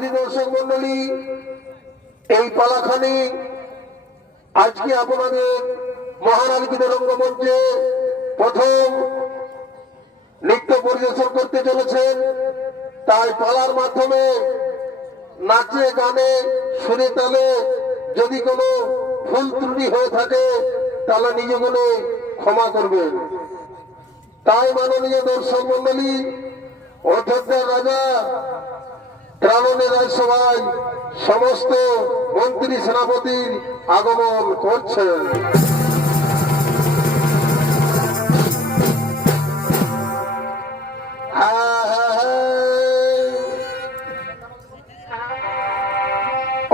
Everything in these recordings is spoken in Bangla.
সুধী দর্শক মন্ডলী, এই পালাখানি আজকে আপনাদের মহান আলোকিত রঙ্গমঞ্চে প্রথম নৃত্য পরিবেশন করতে চলেছেন। তাই পালার মাধ্যমে নাচে গানে সুরে তালে যদি কোনো ভুল ত্রুটি হয়ে থাকে তাহলে নিজগুলো ক্ষমা করবেন। তাই মাননীয় দর্শক মন্ডলী, অযোধ্যার রাজা ত্রাণনের রাজসভায় সমস্ত মন্ত্রী সেনাপতির আগমন করছেন।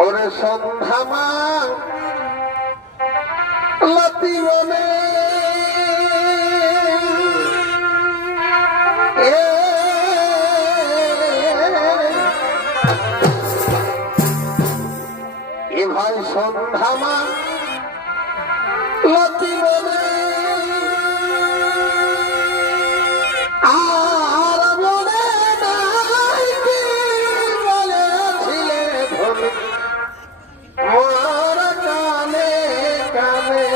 ওরে সন্ধ্যামা লাতি বনে এ ভাই সন্ধ্যামা লাতি বনে আর মনে নাই কি বলেছিলে ধনী মোর কানে কানে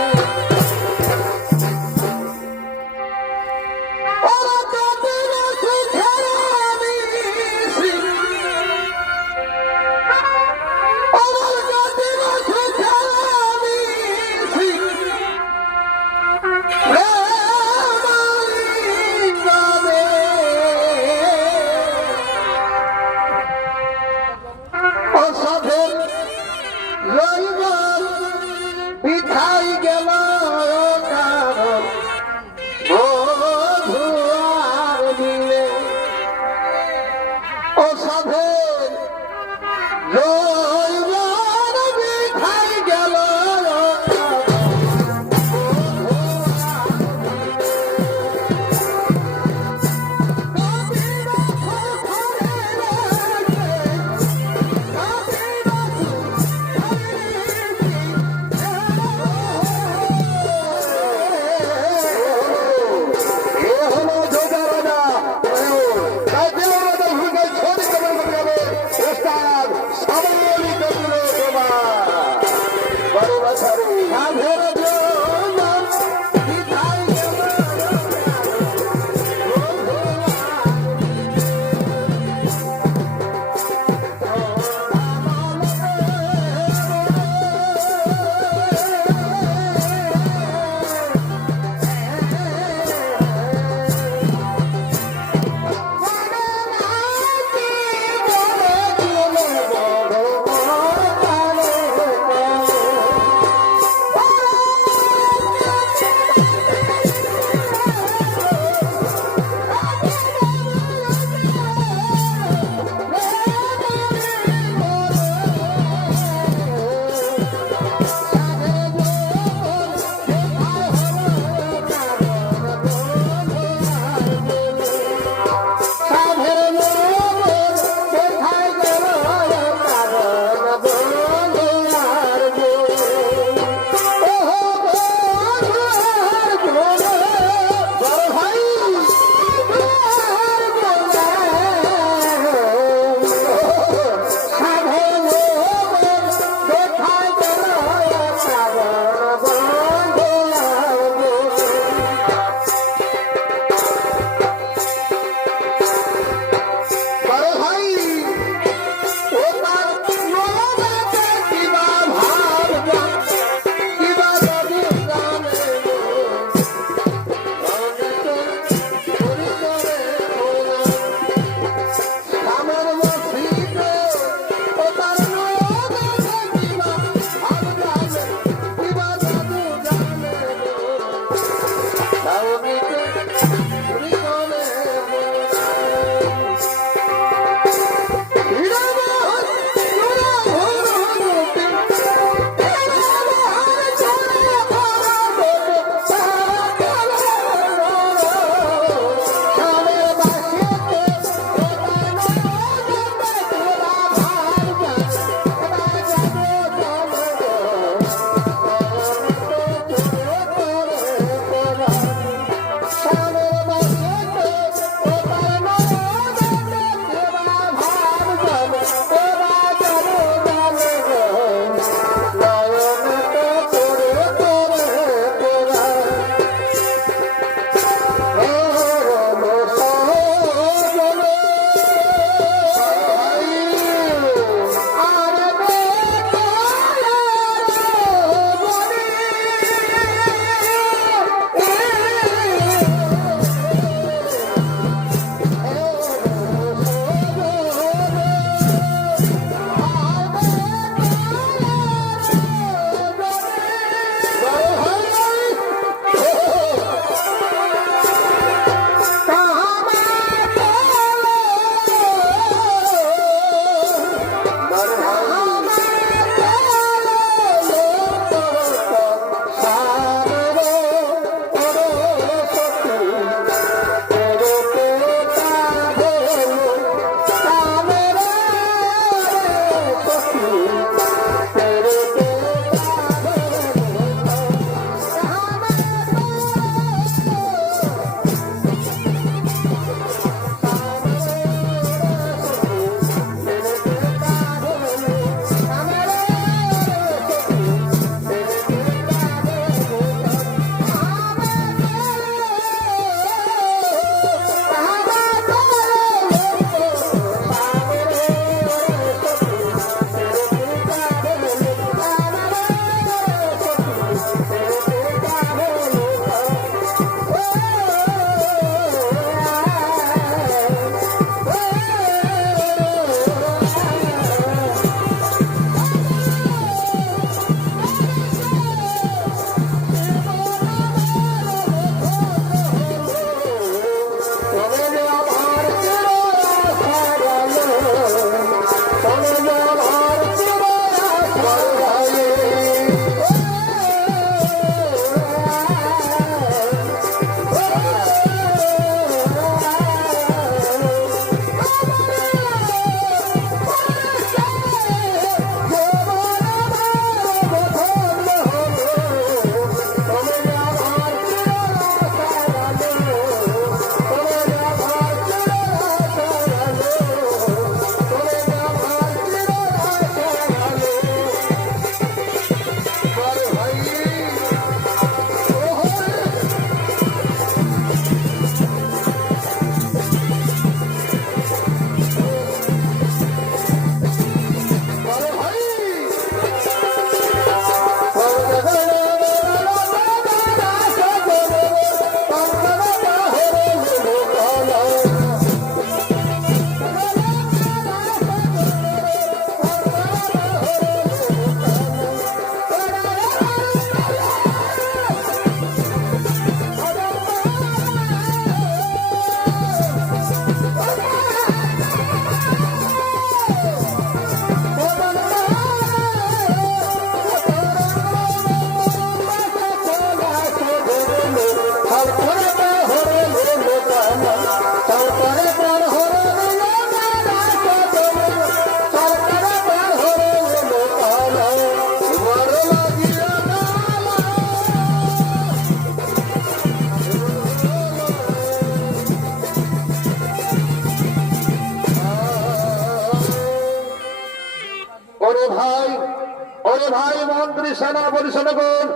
ভাই মন্ত্রী সেনা পরিষদগণ,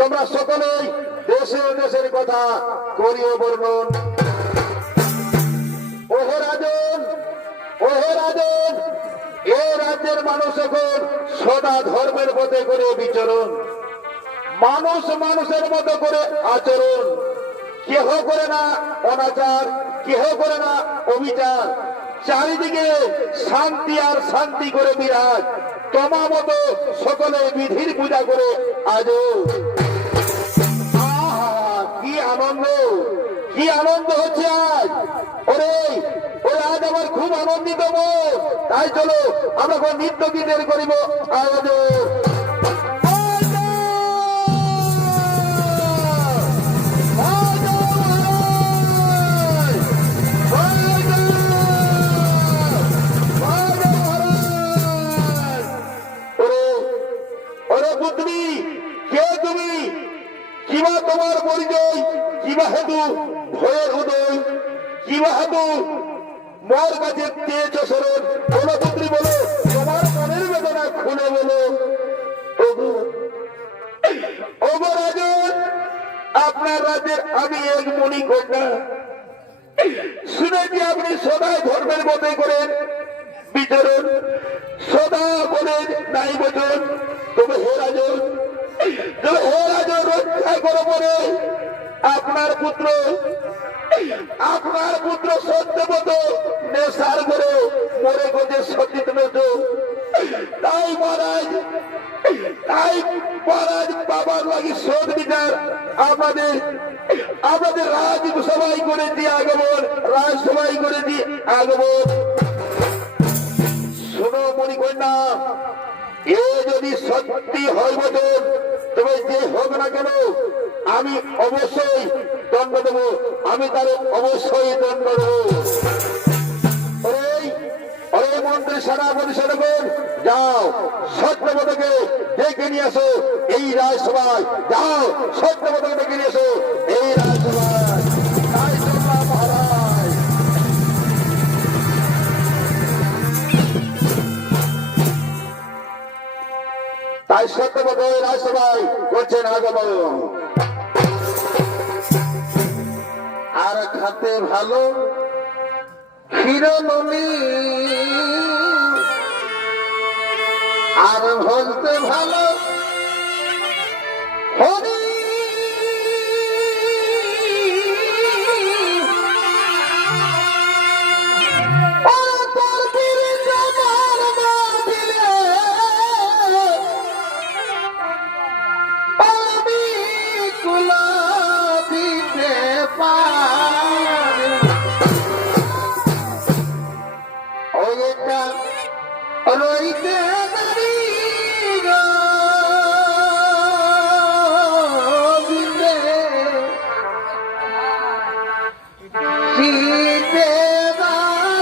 তোমরা সকলেই দেশে দেশের কথা করিও বর্ণন। ওহে রাজন, ওহে রাজন, এ রাজ্যের মানুষ এখন সদা ধর্মের পথে করে বিচরণ, মানুষ মানুষের মতো করে আচরণ, কেহ করে না অনাচার, কেহ করে না অবিচার, চারিদিকে শান্তি আর শান্তি করে বিরাজ। তোমা মতো সকলে বিধির পূজা করে আজও কি আনন্দ, কি আনন্দ হচ্ছে আজ। ওরে ওরে আজ আমার খুব আনন্দিত মন। তাই চলো আমরা কোন নৃত্য গীতের করিব আয়োজন। কিবা তোমার পরিচয়, কিবা হেতু ভয়ের উদয়, কিবা হেতু মোর কাছে চেয়েছ শরণ। বলো পুত্রী, বলো তোমার মনের বেদনা খুলে বলো। ওগো রাজন, আপনার রাজ্যের আমি এক মণিকন্যা। শুনেছি আপনি সদাই ধর্মের মতে করেন বিচরণ, সদা বলেন নাই বচন। তবে হে রাজন, রক্ষা করো বলে আপনার পুত্র সত্যবত নেশার করে মরে গেছে সচিত নত। তাই মহারাজ বাবার লাগি শোধ বিচার আমাদের রাজসভায় করেছি আগমন, রাজসভায় করেছি আগমন। শোনো মণিকন্যা, এ যদি সত্যি হয় বচন, তবে যে হোক না কেন আমি অবশ্যই দণ্ড দেব, আমি তার অবশ্যই দণ্ড দেব। মন্ত্রী সেনা পরিষদগণ, যাও সত্যবতকে ডেকে নিয়ে আসো এই রাজসভায়। যাও সত্যবতকে ডেকে নিয়ে আসো এই রাজসভায়। তাই চললাম মহারাজ। তাই সত্যবত রাজসভায় করছেন আগমন। আর খাতে ভালো ক্ষীরননী, আর বলতে ভালো হরি। রইতে শীতে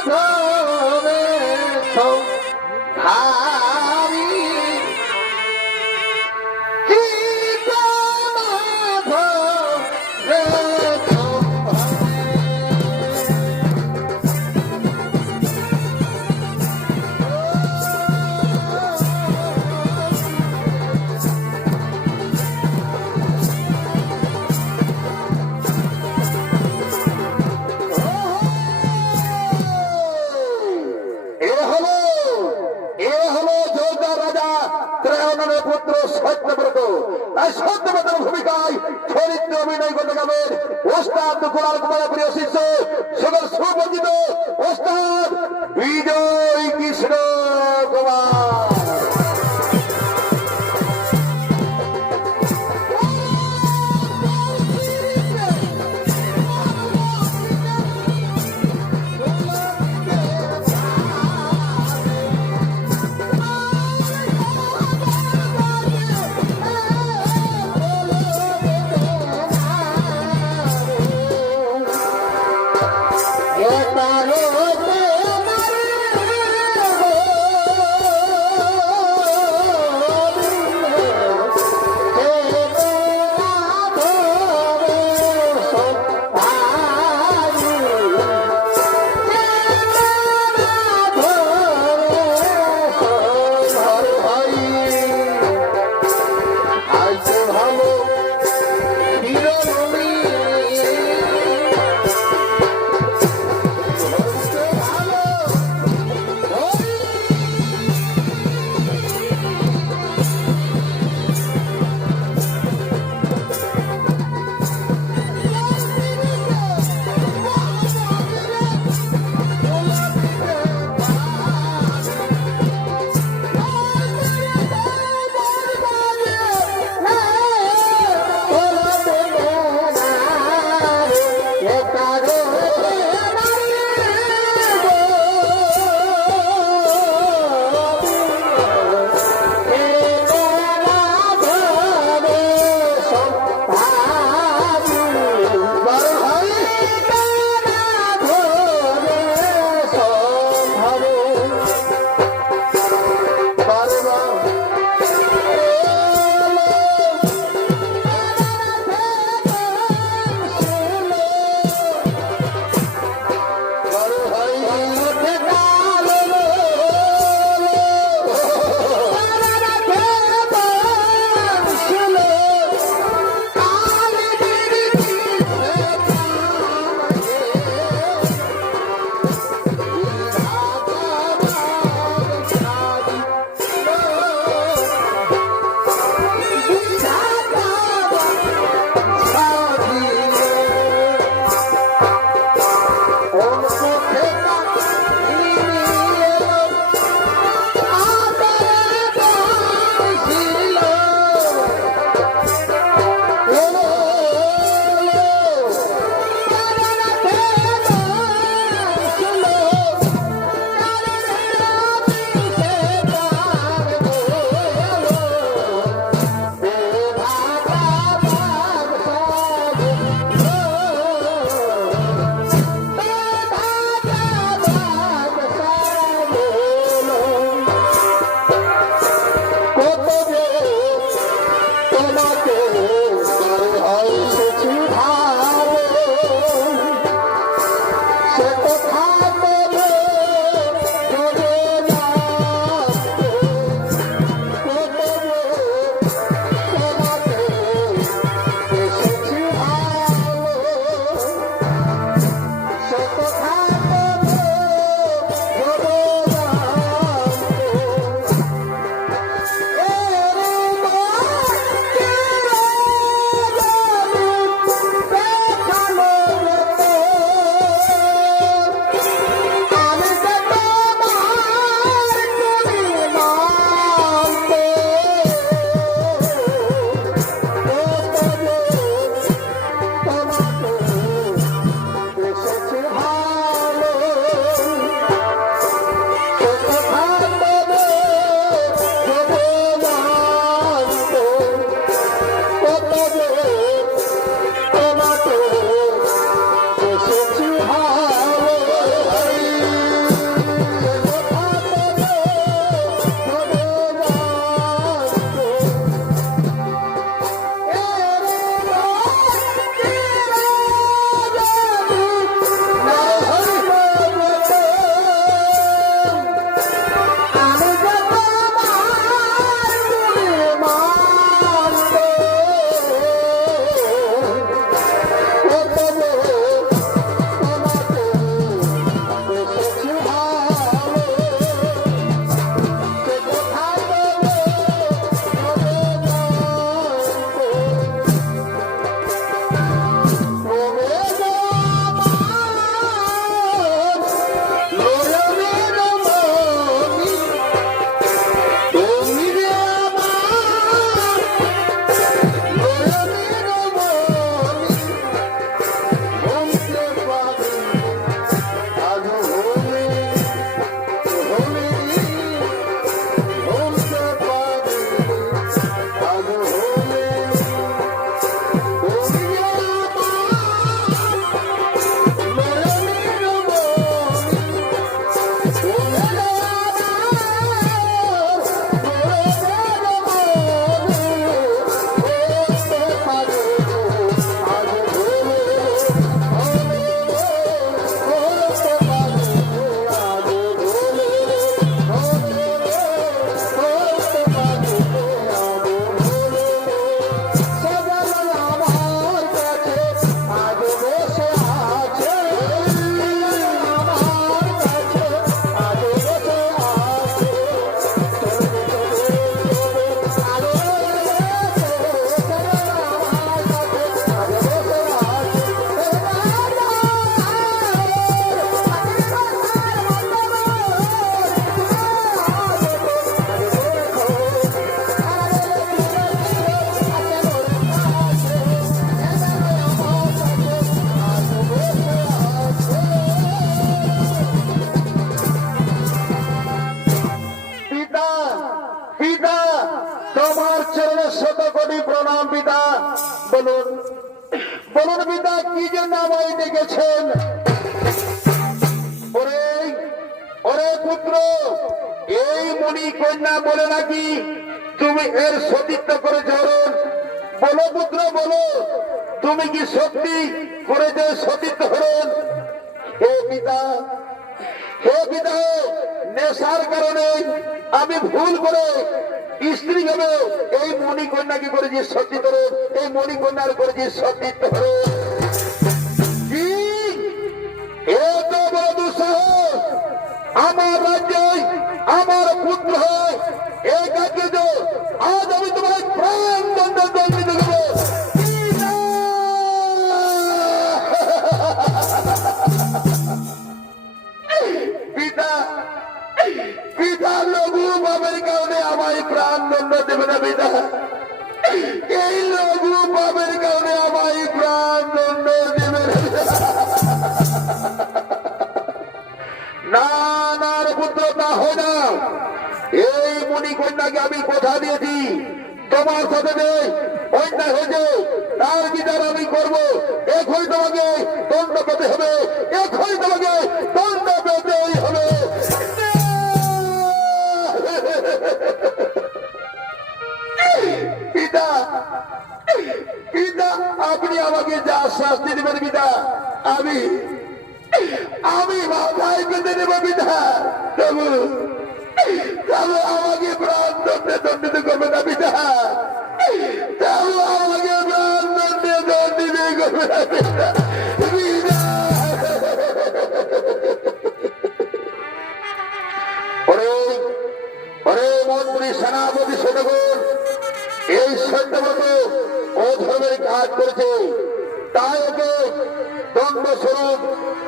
ধরে ভাবি শীতে ধরে পুত্র সত্যব্রত। তাই সত্যব্রতের ভূমিকায় চরিত্র অভিনয় করতে যাবেন ওস্তাদ গোলাল কুমার প্রিয় শিষ্য সকল সুপরিচিত ওস্তাদ বিজয় কৃষ্ণ কুমার। পিতা পিতা তোমার চরণে শত কোটি প্রণাম পিতা। বলুন বলুন পিতা কি জন্য আমায় ডেকেছেন? ওরে ওরে পুত্র, এই মণি কন্যা বলে নাকি তুমি এর সতীত্ব করেছ হরণ? বলো পুত্র বলো, তুমি কি সত্যি করেছ সতীত্ব হরণ? হে পিতা হে পিতা, নেশার কারণে আমি ভুল করে স্ত্রী হবে এই মণিকন্যাকে করেছি সতীত্ব হরণ, এই মণিকন্যার করেছি সতীত্ব হরণ। কি এত বড় দুঃসাহস! আমার রাজ্যে আমার পুত্র হয় এই কাজকে তো আজ আমি তোমার প্রাণ দণ্ড দণ্ডিত করবো। পিতা পিতা লঘু পাপের কারণে আমায় প্রাণ দণ্ড দেবে না পিতা, এই লঘু পাপের কারণে আমায় প্রাণ দণ্ড দেবে না। না রে পুত্র, তা হয় না। এই মণিকন্যাকে আমি কথা দিয়েছি তোমার সাথে যে অন্যায় হয়েছে তার বিচার আমি করবো। এখনই তোমাকে দণ্ড পেতে হবে, এখনই তোমাকে দণ্ড পেতেই হবে। পিতা পিতা, আপনি আমাকে যা শাস্তি দেবেন পিতা আমি আমি মাথায় পেতে নেব পিতা। তবু তবু আমাকে প্রাণ দণ্ডে দণ্ডিত করবে না পিতা, তবু আমাকে প্রাণ দণ্ডে দণ্ডিত করবে না পিতা। পিতা ওরে ওরে মন্ত্রী সেনাপতি সেনাগণ, এই সত্যব্রত ও ধর্মের কাজ করেছে, তাই ওকে দণ্ড স্বরূপ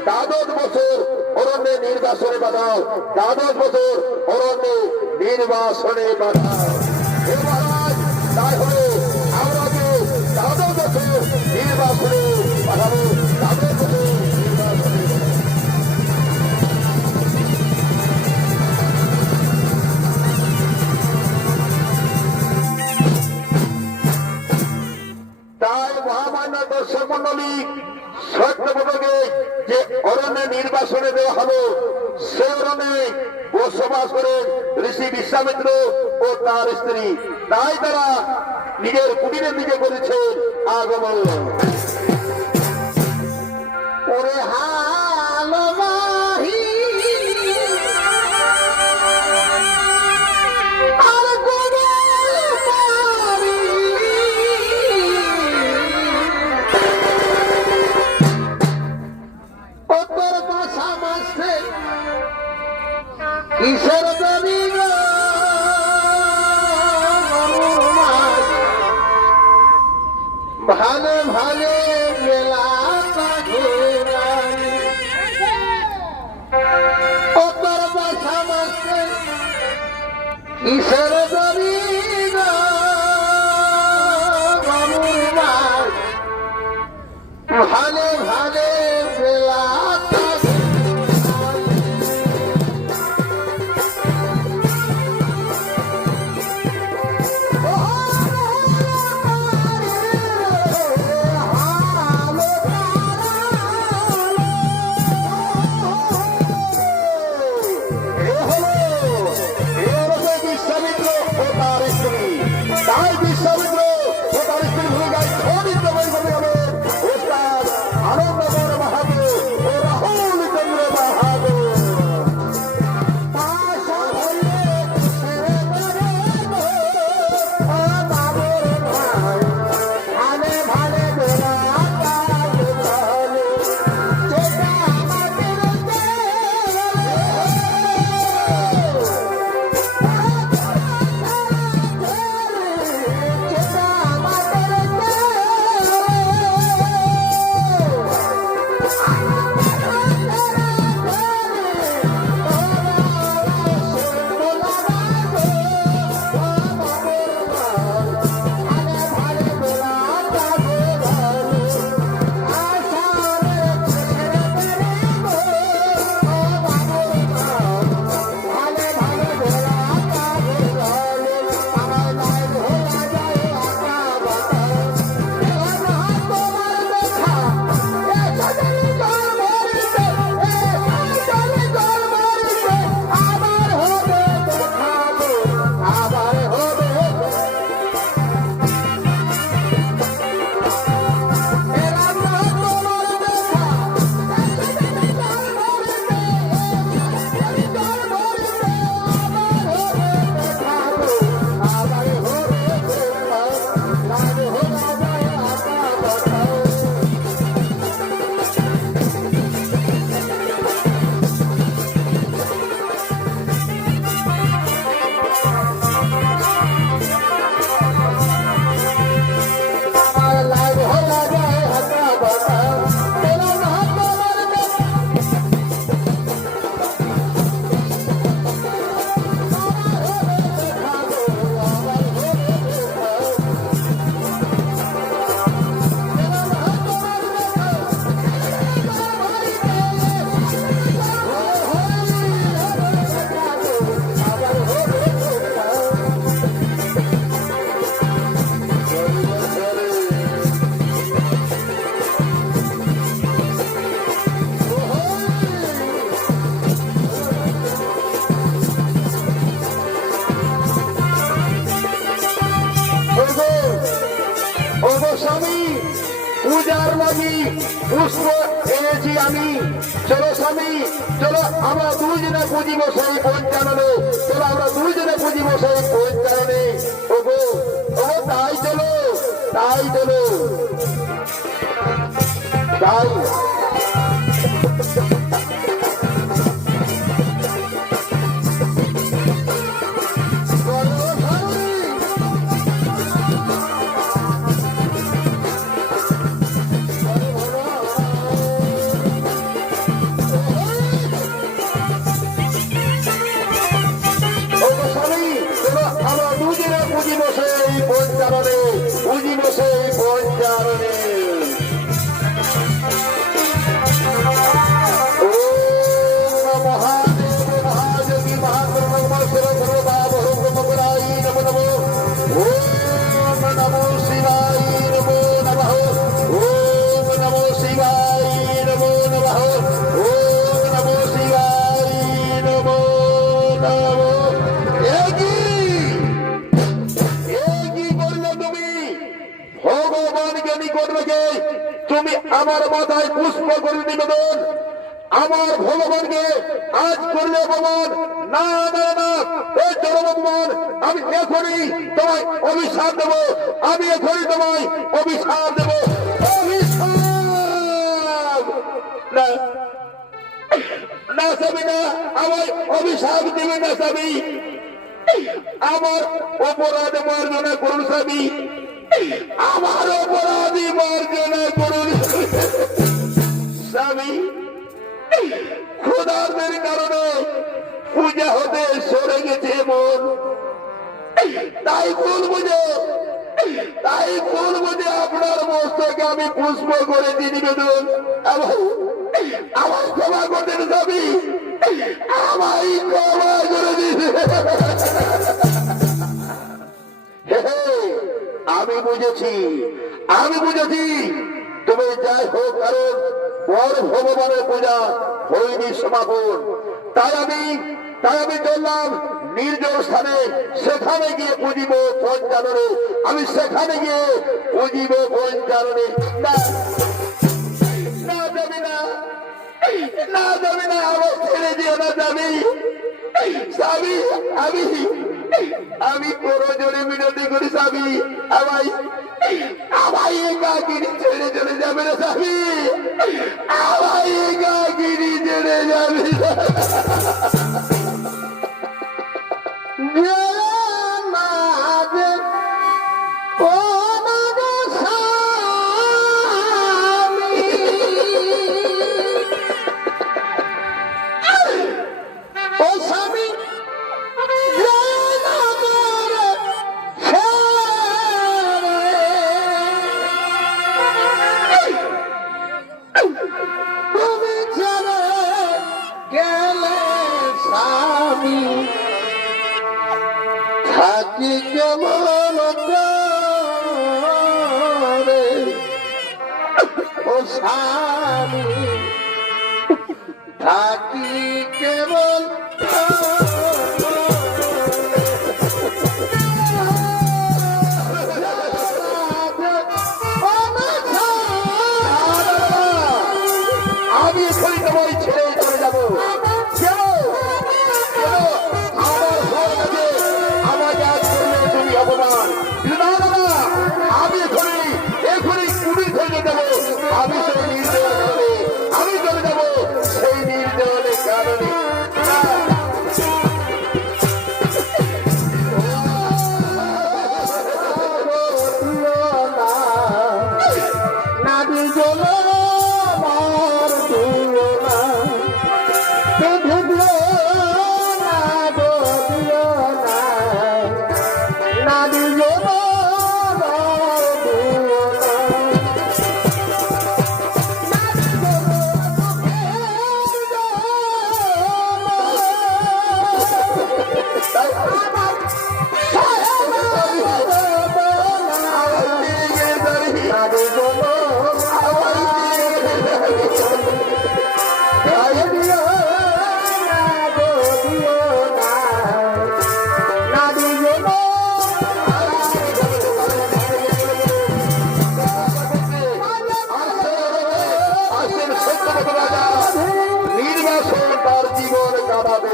12 বছর অরণ্যে নির্বাসনে বাঁধাও, 12 বছর অরণ্যে নির্বাসনে বাঁধাও। হে মহারাজ, তাই হলো আমাকে 12 বছর নির্বাসনে বাঁধাবো, 12 বছর নির্বাসনে। তাই মহামান্য দর্শক মন্ডলী, সত্যব্রতকে যে অরণ্যে নির্বাসনে দেওয়া হলো সে অরণ্যে বসবাস করে ঋষি বিশ্বামিত্র ও তার স্ত্রী, তাই তারা নিজের কুটিরের দিকে করেছেন আগমন। ওরে হালবাহি আর গোবরবাড়ি, ও তোর বাসা মাসে কিসের দরি গো ভালে ভালে মেলাটা ঘুরাই, ও তোর বাসা মাসে কিসের দরি গো ভালে ভালে মেলাটা এ হলো বিশ্বামিত্র ও তার স্ত্রী। তাই বিশ্বামিত্র ও তার স্ত্রীর ভূমিকায় খনিত বই করতে হবে ওস্তাদ আনন্দগর মাহাতো ও রাহুল চন্দ্র মাহাতো। স্বামী পূজার লাগি পুষ্প এনেছি আমি। চলো স্বামী, চলো আমরা দুইজনে পুজিব সেই পঞ্চাননে। চলো আমরা দুইজনে পুজিব সেই পঞ্চাননে। ওগো ওগো তাই চলো, তাই চলো, তাই। তুমি আমার মাথায় পুষ্প করে নিবেদন, আমার ভগবানকে আজ করলে অপমান। না না না, এই চরম অপমান। আমি এখনই তোমায় অভিশাপ দেব, আমি এখনই তোমায় অভিশাপ দেব। অভিশাপ না না স্বামী, না আমায় অভিশাপ দেবে না স্বামী। আমার অপরাধ মার্জনা করুন স্বামী, আমার অপরাধী মার্জনা করুন স্বামী। ক্ষুধার্তের কারণে পূজা হতে সরে গেছে মন, তাই ভুল বুঝে আপনার মস্তকে আমি পুষ্প করেছি নিবেদন। আমার ক্ষমা করতেন স্বামী, আমায় ক্ষমা করে দিন। আমি বুঝেছি তুমি যাই হোক, কারণ পর ভগবানের পূজা হয়নি সমাপন, তাই আমি তাই আমি চললাম নির্জন স্থানে, সেখানে গিয়ে পুজিব পঞ্চাননে। আমি সেখানে গিয়ে পুজিব পঞ্চাননে। না না যাবি না, না যাবি না, আমার ছেড়ে দিও না যাবি। স্বামী আমি আমি বড় জোরে মিনতি করি স্বামী, আমায় আমায় একাকিনী ছেড়ে চলে যাবে না স্বামী, আমায় একাকিনী ছেড়ে যাবে না। থাকি কেমন করে ও স্বামী, থাকি কেমন আমি এখনই তোমার ছেড়ে চলে যাবো। কেন? কেন? আমার ঘর কাছে আমাকে আজ করলে তুমি অপমান। না না না, আমি এখনই কুড়ি থেকে যাবো। আমি সেই নির্দেশ কারণে আমি চলে যাবো, সেই নির্দেশের কারণে। নাদি জল আমার দিও না, শুধু দিও না গো দিও না, নাদি জল আমার দিও না। নির্বাসন তার জীবন কাটাবে।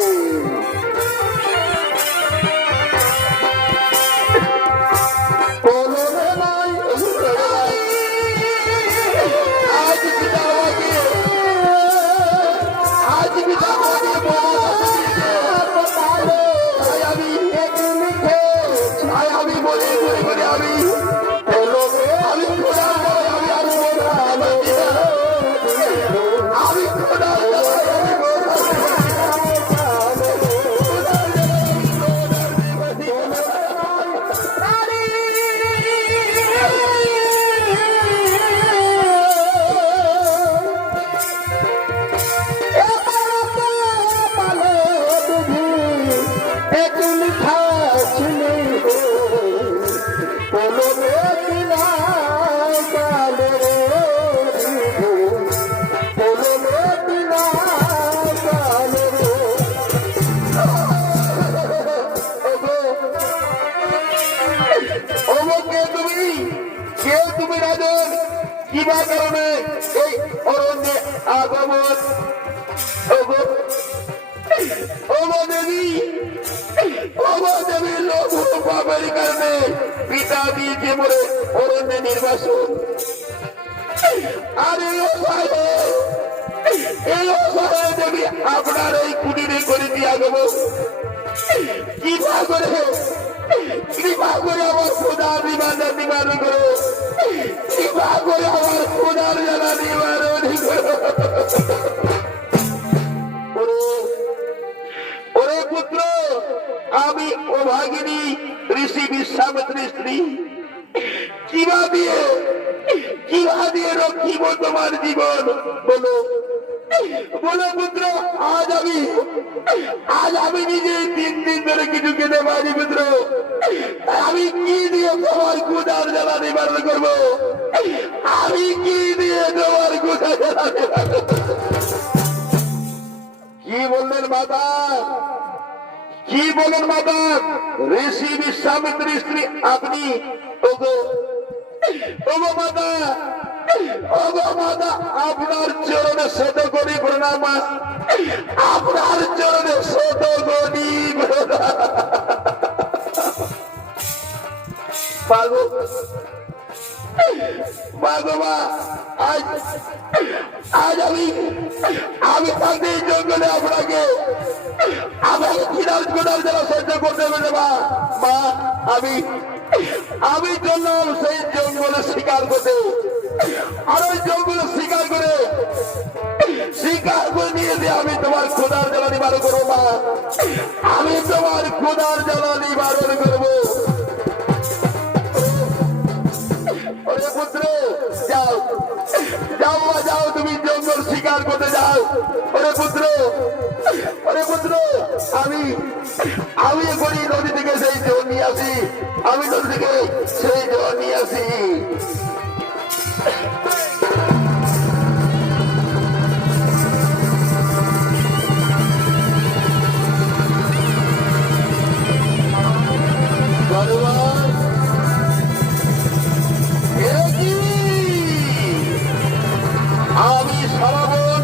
তুমি রাজন কিবা কারণে এই অরণ্যে আগমন। দেবী লোক পাপের কারণে পিতা দিয়েছে বলে অরণ্যে নির্বাসন। আর এই অসহায় দেবী আপনার এই কুটিরে করে দিয়ে আগমন। কৃপা করে আমার খোদার নিবারণ করো, কৃপা করে আমার খোদার জ্বালা নিবারণ করো। ওরে পুত্র, আমি অভাগিনী ঋষি বিশ্বামিত্রের স্ত্রী। কিবা দিয়ে রক্ষিব তোমার জীবন বলো বলো পুত্র। আজ আমি নিজে 3 দিন ধরে কিছু খেতে পারি পুত্র। আমি কি দিয়ে তোমার ক্ষুধার জ্বালা নিবারণ করবো? আমি কি দিয়ে তোমার ক্ষুধা জ্বালা নিবারণ? কি বললেন মাতা? কি বলেন মাতা? ঋষি বিশ্বামিত্রের স্ত্রী আপনি? ওগো ওগো মাতা, ওগো মাতা, আপনার চরণে শত কোটি প্রণাম, আপনার চরণে শত কোটি প্রণাম। মাগো মাগো মা, আজ আজ আমি থাকতে এই জঙ্গলে আপনাকে আমাকে কিনার কোনার যারা সহ্য করতে পারে মা। মা আমি চললাম সেই জঙ্গলে শিকার করতে, আর ওই জঙ্গলে শিকার করে নিয়ে যে আমি তোমার খোদার জ্বালা নিবারণ করবো মা, আমি তোমার খোদার জ্বালা নিবারণ করবো। ওরে পুত্র যাও যাও মা, যাও তুমি জঙ্গল শিকার করতে যাও। ওরে পুত্র আমি এখনই নদী থেকে সেই জল নিয়ে আসি, আমি নদী থেকে সেই জল নিয়ে আসি। আমি সারাবন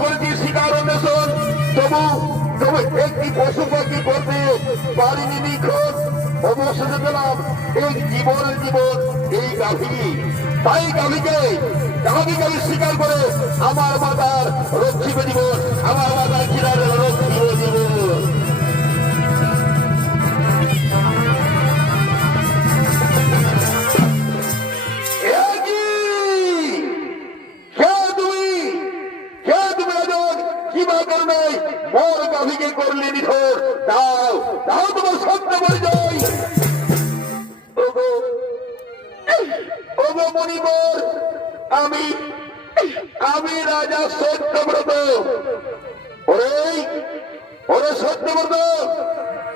করেছি শিকার অন্বেষণ, তবু একটি পশু পাখি করতে পারিনি নিখোঁজ। অবশেষে পেলাম এই জীবন এই গাভী। তাই গাভীকে শিকার করে আমার মাতার রক্ষিবে দিব, আমার মাতার কিনারে রক্ষিবে দিব। মোর গাভীকে করলে নিথর, দাও দাও তোমার সত্য পরিচয়। ওগো মণিবর, আমি রাজা সত্যব্রত। ওরে সত্যব্রত,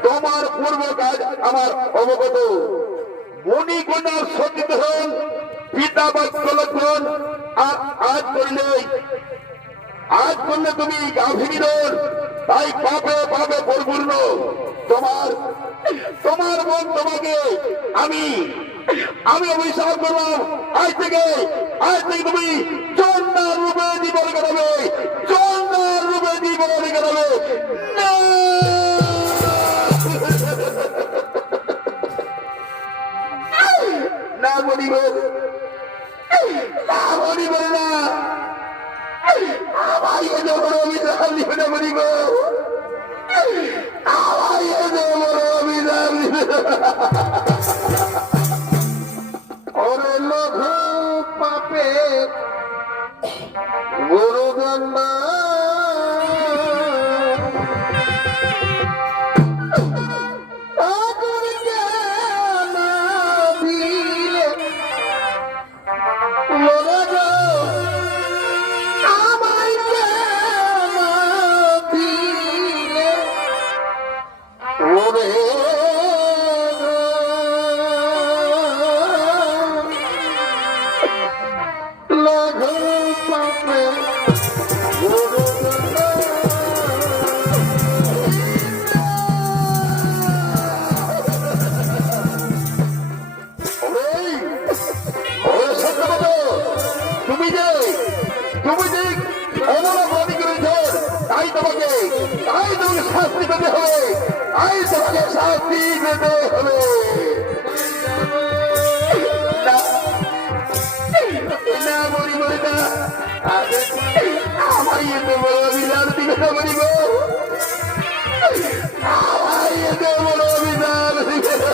তোমার পূর্ব কাজ আমার অবগত। মণিকন্যার সতীধন পিতা বাক্য লক্ষণ, আর আজ করলে তুমি গাভীর, তাই পাপে পরিপূর্ণ। তোমার মন তোমাকে আমি অভিশাপ করলাম। আজ থেকে তুমি চন্দার রূপে জীবন কাটাবে, চন্দার রূপে জীবন কাটাবে। না মনিব, না আমার এত বড় অভিশাপ দিবে না মনিব, আমার এত বড় অভিশাপ দিবে। ওরে লঘু পাপে গুরুদণ্ড, শাস্তি পেতে হবে, তোমাকে শাস্তি পেতে হবে। আমার এতে বড় অভিযান দিবে না বলিব, আমার এতে বড় অভিযান দিবে না।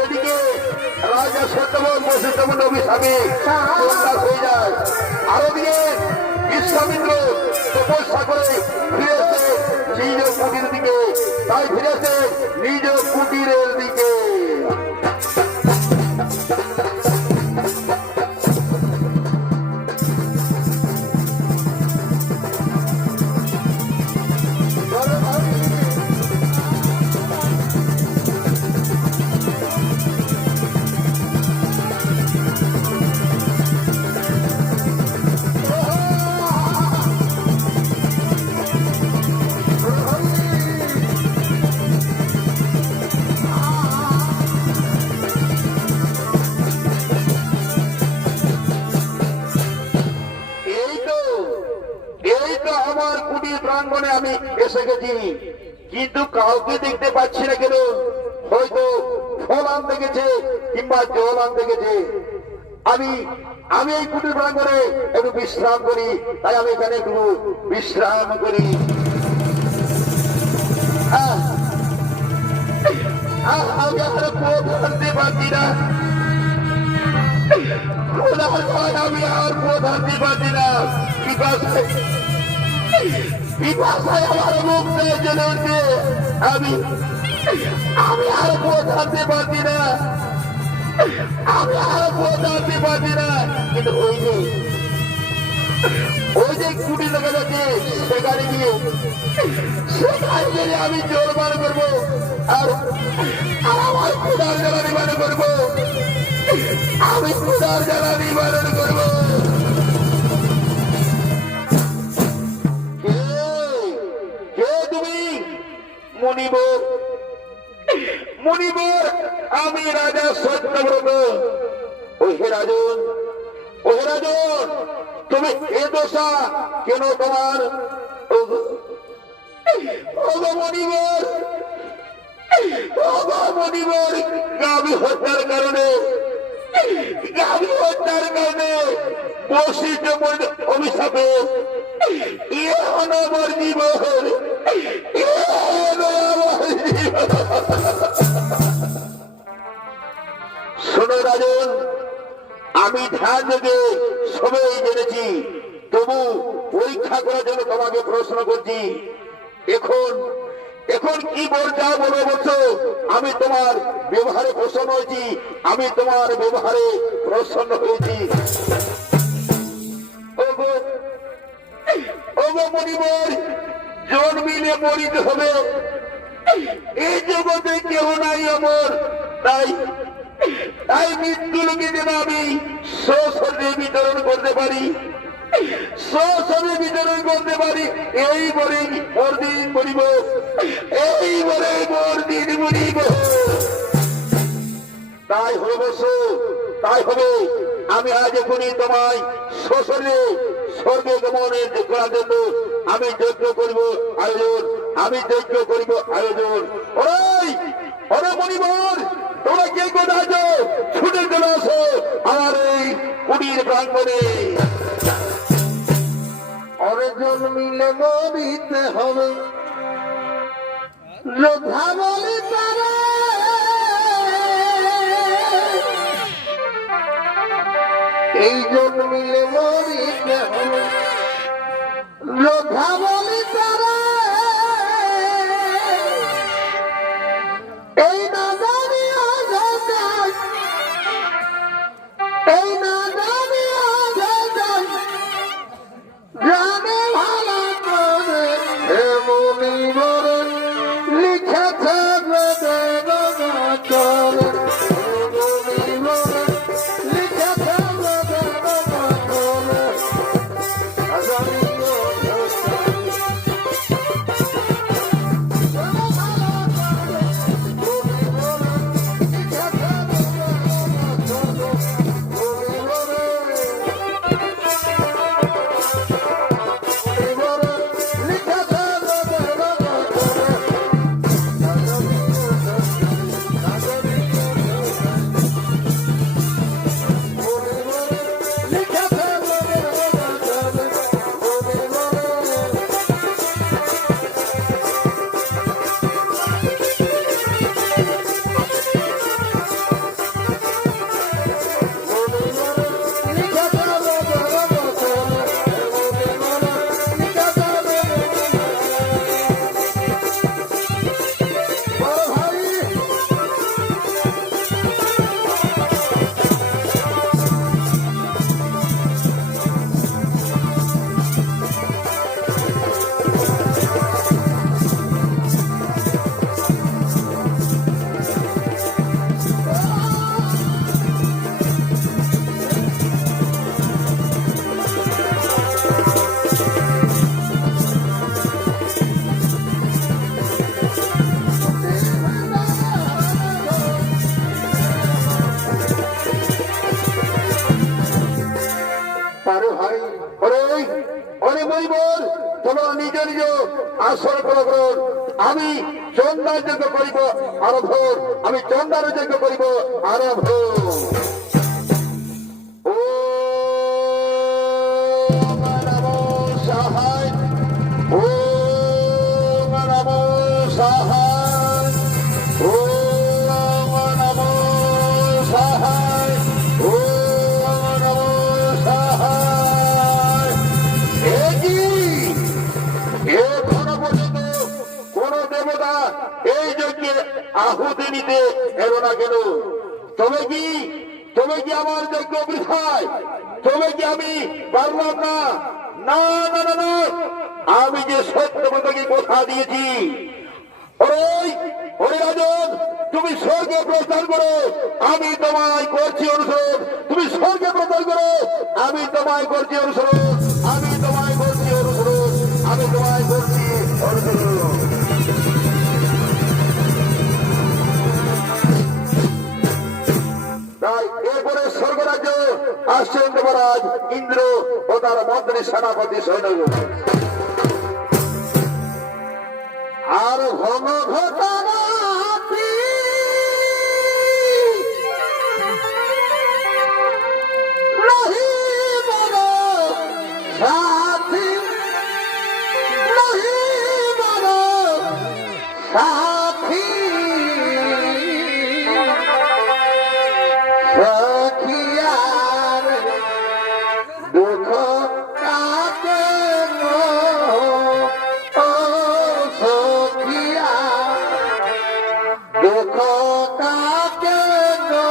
এদিকে রাজা সত্যবান বসিষ্ঠ অভিশাপে সন্ন্যাস হয়ে যায়। আরো দিয়ে বিশ্বামিত্র তপস্যা করে ফিরেছে নিজ কুটির দিকে, তাই ফিরেছে নিজ কুটিরের দিকে। আমার কুটির প্রাঙ্গণে আমি এসে গেছি, কিন্তু কাউকে দেখতে পাচ্ছি না কেন? হয়তো ফল আনতে গেছে কিংবা জল আনতে গেছে। আমি আমি এই কুটির প্রাঙ্গণে একটু বিশ্রাম করি, তাই আমি এখানে একটু বিশ্রাম করি। আমি আর পথ হাঁটতে পারছি না, আমি আর পথ হাঁটতে পারছি না। পিপাসায় আমার মুখ দিয়ে চলে উঠছে। আমি আর পথ হাঁটতে পারছি না, আমি আর পথ হাঁটতে পারছি না। কিন্তু ওই যে কুটি দেখা যাচ্ছে, সেখানে গিয়ে আমি জোর বার করবো আর আমার ক্ষুধার জ্বালা নিবারণ করবো। আমি ক্ষুধার জ্বালা নিবারণ করবো। মুনিবর, মুনিবর, আমি রাজা সত্যব্রত। ওহে রাজন, ওহে রাজন, তুমি এ দশা কেন তোমার? মনিবর, মনিবর, গাভী হত্যার কারণে, গাভী হত্যার কারণে বশিষ্ঠ অভিশাপে আমার জীবন, শোনো রাজন, আমি ধ্যান যোগে সবাই জেনেছি, তবু পরীক্ষা করার জন্য তোমাকে প্রশ্ন করছি। এখন কি বলছো বলো বলছো? আমি তোমার ব্যবহারে প্রসন্ন হয়েছি, আমি তোমার ব্যবহারে প্রসন্ন হয়েছি। ওগো মনিবর, জন্মিলে মরিতে হবে, এই জগতে কেউ নাই আমার, তাই মৃত্যু লোকে যেন আমি স্বশরীরে বিতরণ করতে পারি, স্বশরীরে বিতরণ করতে পারি। এই বলে পরদিন মরিব, এই বলে পরদিন মরিব। তাই হবে বস, তাই হবে। আমি আজ এখনই তোমায় স্বশরীরে স্বর্গে গমনের করার জন্য আমি যজ্ঞ করিব আয়োজন, আমি যজ্ঞ করিব আয়োজন। ওরে মনিবর, তোমরা কে কোথায় আছো? ছুটে চলে আসো আমার এই কুটির প্রাঙ্গণে। অনেকজন মিলে মরিতে হবে, যোদ্ধা বলি তারা এই জন মিলে মরিতে হবে, যোদ্ধা বলি তারা এই না জানিয়া যায়, এই না জানিয়া যায়, জানে ভালো করে এমনি বলে লিখেছে চলে। অরে মরিবর তোমরা নিজ নিজ আসন গ্রহণ করুন। আমি চন্দার যজ্ঞ করিব আরম্ভ, আমি চন্দার যজ্ঞ করিব আরম্ভ। ও নমো সাহায়, ও নমো সাহায়, ও নমো সাহায়, ও নমো সাহায়। এখনো পর্যন্ত কোন দেবতা এই যজ্ঞে আহুতি নিতে এলো না কেন? তবে কি আমার যজ্ঞ বৃথায়? তবে কি আমি পারলাম না? না না না না, আমি যে সত্যবতকে কথা দিয়েছি, ওরে রাজন, তুমি স্বর্গে প্রস্থান করো, আমি তোমায় করছি অনুসরণ। তুমি স্বর্গে প্রস্থান করো, আমি তোমায় করছি অনুসরণ, আমি তোমায় করছি অনুসরণ, আমি তোমায় করছি অনুসরণ। তাই এরপরে স্বর্গরাজ্য আসছেন দেবরাজ ইন্দ্র ও তার মন্ত্রী সেনাপতি সৈন্য। আর ঘন ঘটনা সাথী সখিয়ার দুঃখ কাটে গো, ও সখিয়া দুঃখ কাটে গো।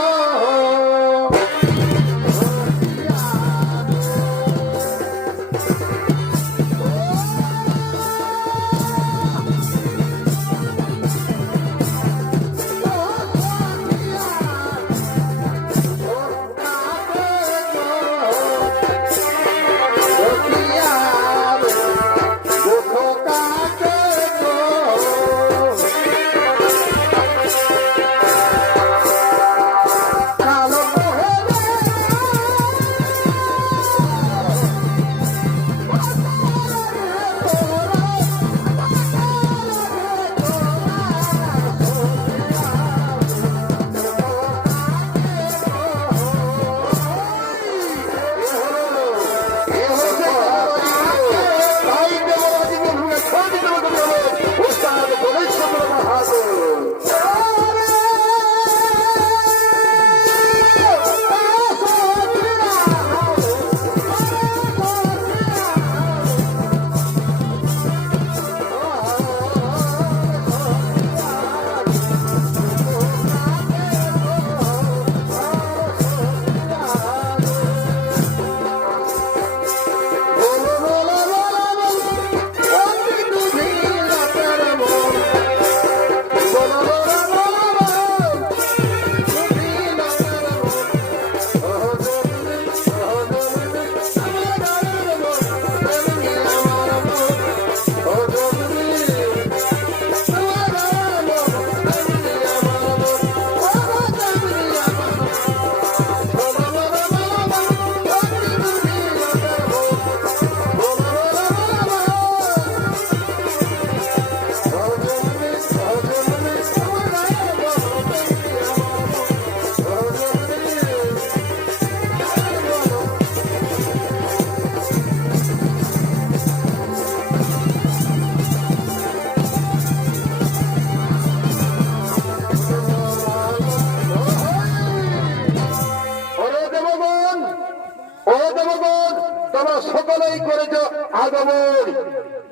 তোমরা সকলেই করেছ আগমন,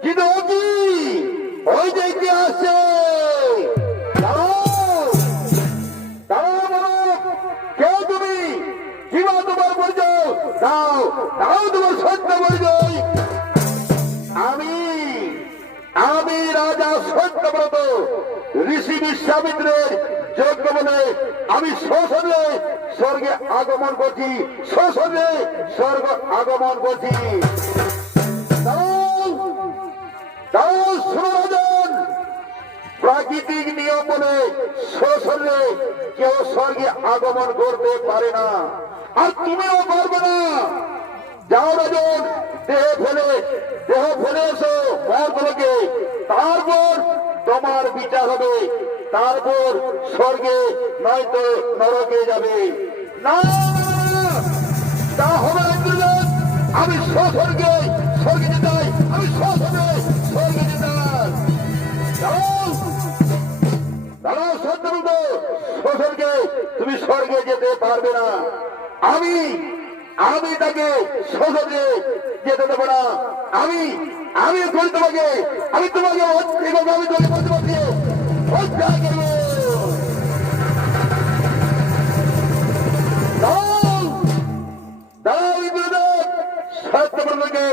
কিন্তু ওই যে কি আসছে, কে তুমি? কিবা তোমার পরিচয় দাও, দাও তোমার সত্য পরিচয়। আমি রাজা সত্যব্রত ঋষি বিশ্বামিত্রের যজ্ঞ বলে আমি সশরীরে স্বর্গে আগমন করছি, সশরীরে স্বর্গ আগমন করছি। প্রাকৃতিক নিয়ম বলে সশরীরে কেউ স্বর্গে আগমন করতে পারে না, আর তুমিও পারবে না। যাও রাজন, দেহ ফেলে এসো মর্তলোকে, তারপর তোমার বিচার হবে, তারপর স্বর্গে নয়তো নরকে যাবে। না, তা হবে না ইন্দ্রদেব। আমি স্বর্গে যেতে চাই, আমি স্বর্গে যেতে চাই। দাঁড়াও, দাঁড়াও সত্যবন্ধু, স্বর্গে তুমি স্বর্গে যেতে পারবে না। আমি তাকে স্বর্গে যেতে দেবো না। আমি করি তোমাকে, আমি তোমাকে বলতে পারছি হত্যা করবো। সত্যব্রতকে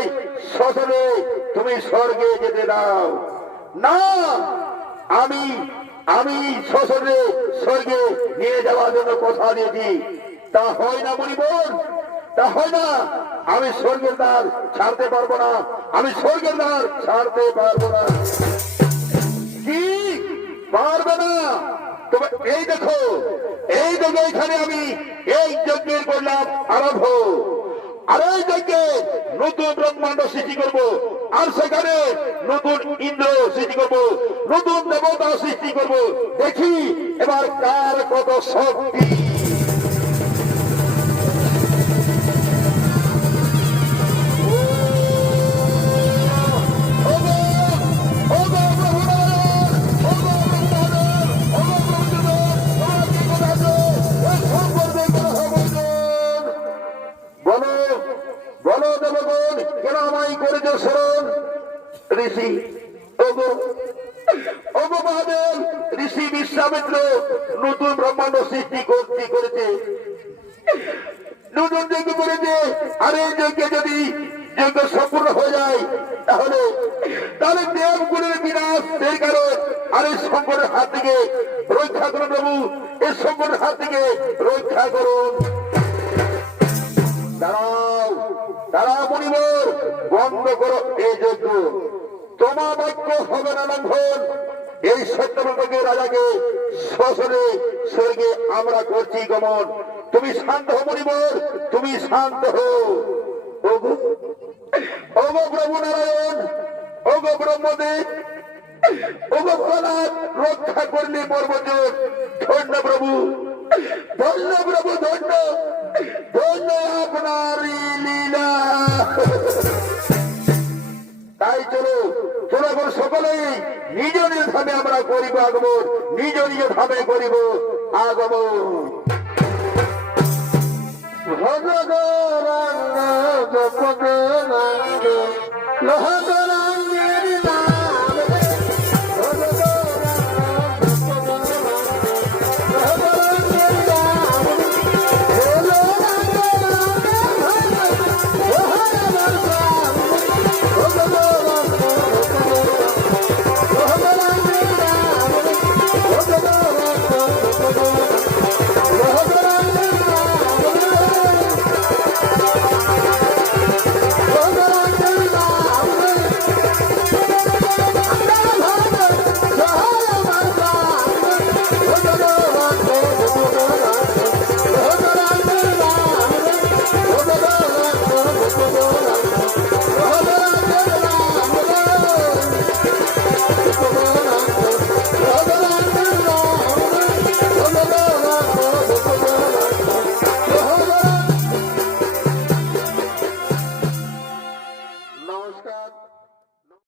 শ্মশানে তুমি স্বর্গে যেতে দাও না। আমি শ্মশানে স্বর্গে নিয়ে যাওয়ার জন্য কথা দিয়েছি, তা হয় না মণিবর, তা হয় না। আমি স্বর্গের দ্বার ছাড়তে পারবো না, আমি স্বর্গের দ্বার ছাড়তে পারবো না। কি পারবে না? তবে এই দেখো এখানে আমি এই যজ্ঞের করলাম আরম্ভ, আর এই যজ্ঞে নতুন ব্রহ্মাণ্ড সৃষ্টি করব, আর সেখানে নতুন ইন্দ্র সৃষ্টি করব, নতুন দেবতা সৃষ্টি করব। দেখি এবার কার কত শক্তি। বলো দেবগণ, কেন আমায় করেছ স্মরণ? ঋষি মহাদেব, ঋষি বিশ্বামিত্র নতুন ব্রহ্মাণ্ড সৃষ্টি করেছে, নতুন যজ্ঞ করেছে। আর এই যজ্ঞে যদি যজ্ঞ সম্পূর্ণ হয়ে যায় তাহলে দেবগুণের বিনাশ সেই কারণ। আর এই সংকটের হাত থেকে রক্ষা করুন প্রভু, এই সংকটের হাত থেকে রক্ষা করুন। দাঁড়াও মণিবর, বন্ধ করো এই যজ্ঞ। তোমার বাক্য হবে না লঙ্ঘন। এই সত্যব্রতকে রাজাকে শ্মশানে স্বর্গে আমরা করছি গমন। তুমি শান্ত হো মণিবর, তুমি শান্ত হো। ওগো প্রভু নারায়ণ, ওগো ব্রহ্মদেব, ওগো ভোলানাথ, রক্ষা করলে পর্বজন। ধন্য প্রভু, ধন্য প্রভু, ধন্য ধন্য আপনার লীলা। তাই চলো এখন সকলেই নিজ নিজ ধামে আমরা করিব আগমন, নিজ নিজ ধামে করিব আগমন। ভগবান